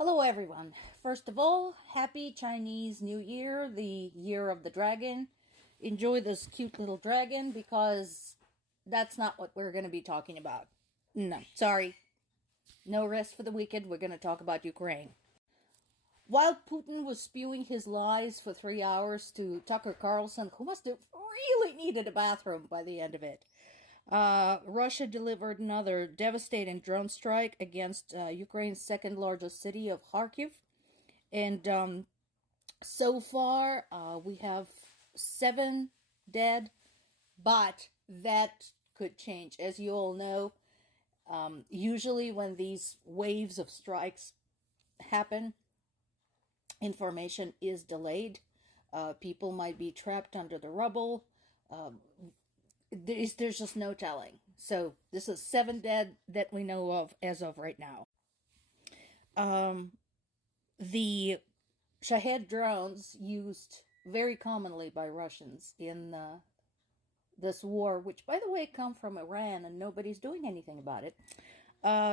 Hello, everyone. First of all, happy Chinese New Year, the year of the dragon. Enjoy this cute little dragon because that's not what we're going to be talking about. No, sorry. No rest for the wicked. We're going to talk about Ukraine. While Putin was spewing his lies for 3 hours to Tucker Carlson, who must have really needed a bathroom by the end of it, Russia delivered another devastating drone strike against Ukraine's second largest city of Kharkiv. And so far, we have 7 dead, but that could change. As you all know, usually when these waves of strikes happen, information is delayed. People might be trapped under the rubble. There's just no telling. So this is 7 dead that we know of as of right now. The Shahed drones used very commonly by Russians in this war, which, by the way, come from Iran and nobody's doing anything about it,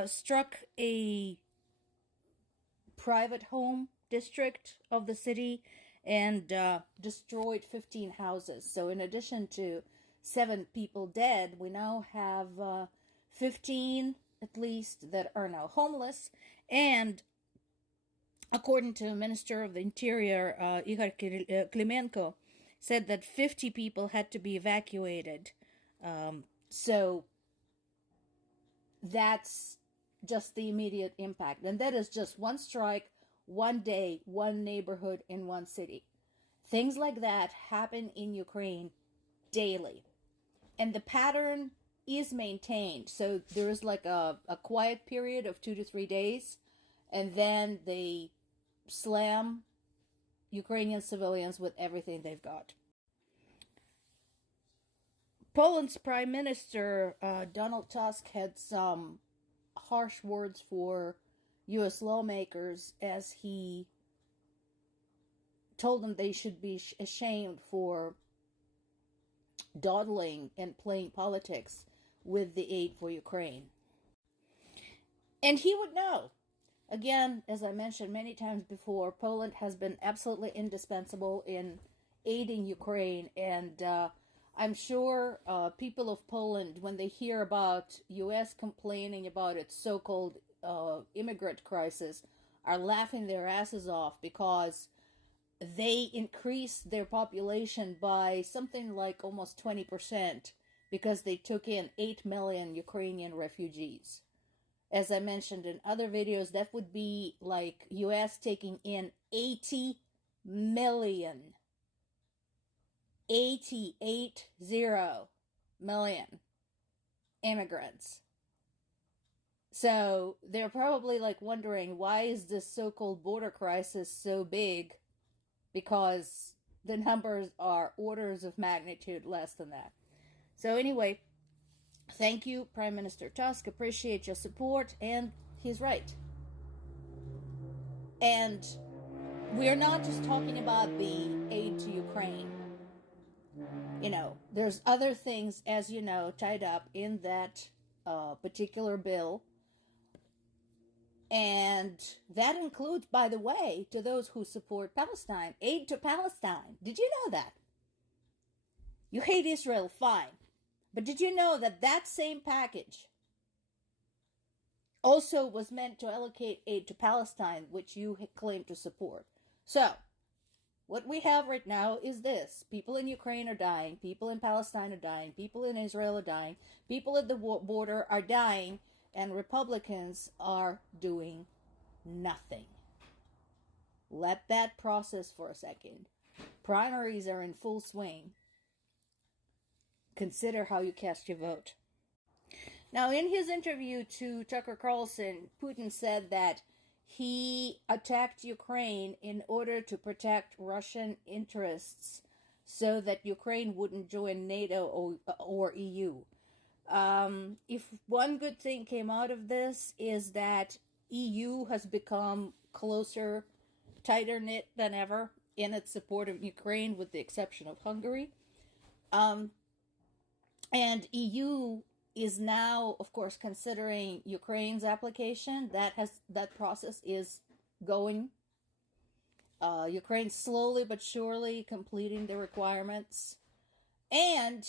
struck a private home district of the city and destroyed 15 houses. So in addition to 7 people dead, we now have 15 at least that are now homeless. And according to Minister of the Interior, Igor Klimenko, said that 50 people had to be evacuated. So that's just the immediate impact. And that is just one strike, one day, one neighborhood in one city. Things like that happen in Ukraine daily. And the pattern is maintained. So there is like a quiet period of 2 to 3 days. And then they slam Ukrainian civilians with everything they've got. Poland's Prime Minister Donald Tusk had some harsh words for U.S. lawmakers as he told them they should be ashamed for dawdling and playing politics with the aid for Ukraine. And he would know. Again, as I mentioned many times before, Poland has been absolutely indispensable in aiding Ukraine, and I'm sure people of Poland, when they hear about U.S. complaining about its so-called immigrant crisis, are laughing their asses off because they increased their population by something like almost 20% because they took in 8 million Ukrainian refugees. As I mentioned in other videos, that would be like U.S. taking in 80 million. 88 million immigrants. So they're probably like wondering, why is this so-called border crisis so big? Because the numbers are orders of magnitude less than that. So anyway, thank you, Prime Minister Tusk. Appreciate your support. And he's right. And we're not just talking about the aid to Ukraine. You know, there's other things, as you know, tied up in that particular bill. And that includes, by the way, to those who support Palestine, aid to Palestine. Did you know that? You hate Israel, fine. But did you know that that same package also was meant to allocate aid to Palestine, which you claim to support? So, what we have right now is this. People in Ukraine are dying. People in Palestine are dying. People in Israel are dying. People at the border are dying. And Republicans are doing nothing. Let that process for a second. Primaries are in full swing. Consider how you cast your vote. Now, in his interview to Tucker Carlson, Putin said that he attacked Ukraine in order to protect Russian interests so that Ukraine wouldn't join NATO or EU. If one good thing came out of this is that EU has become closer, tighter knit than ever in its support of Ukraine, with the exception of Hungary. And EU is now, of course, considering Ukraine's application. That process is going. Ukraine slowly but surely completing the requirements. And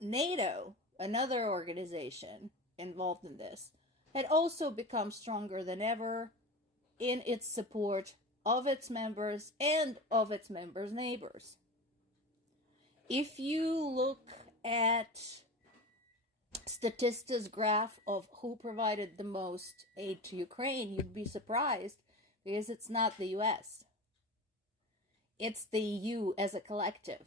NATO, another organization involved in this, had also become stronger than ever in its support of its members and of its members' neighbors. If you look at Statista's graph of who provided the most aid to Ukraine, you'd be surprised because it's not the US. It's the EU as a collective.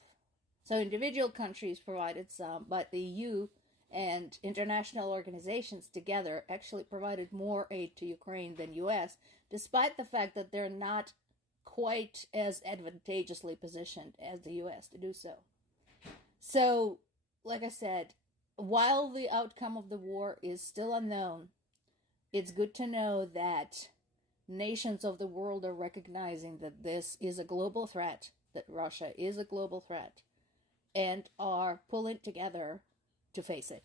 So individual countries provided some, but the EU and international organizations together actually provided more aid to Ukraine than US, despite the fact that they're not quite as advantageously positioned as the US to do so. So, like I said, while the outcome of the war is still unknown, it's good to know that nations of the world are recognizing that this is a global threat, that Russia is a global threat, and are pulling together to face it.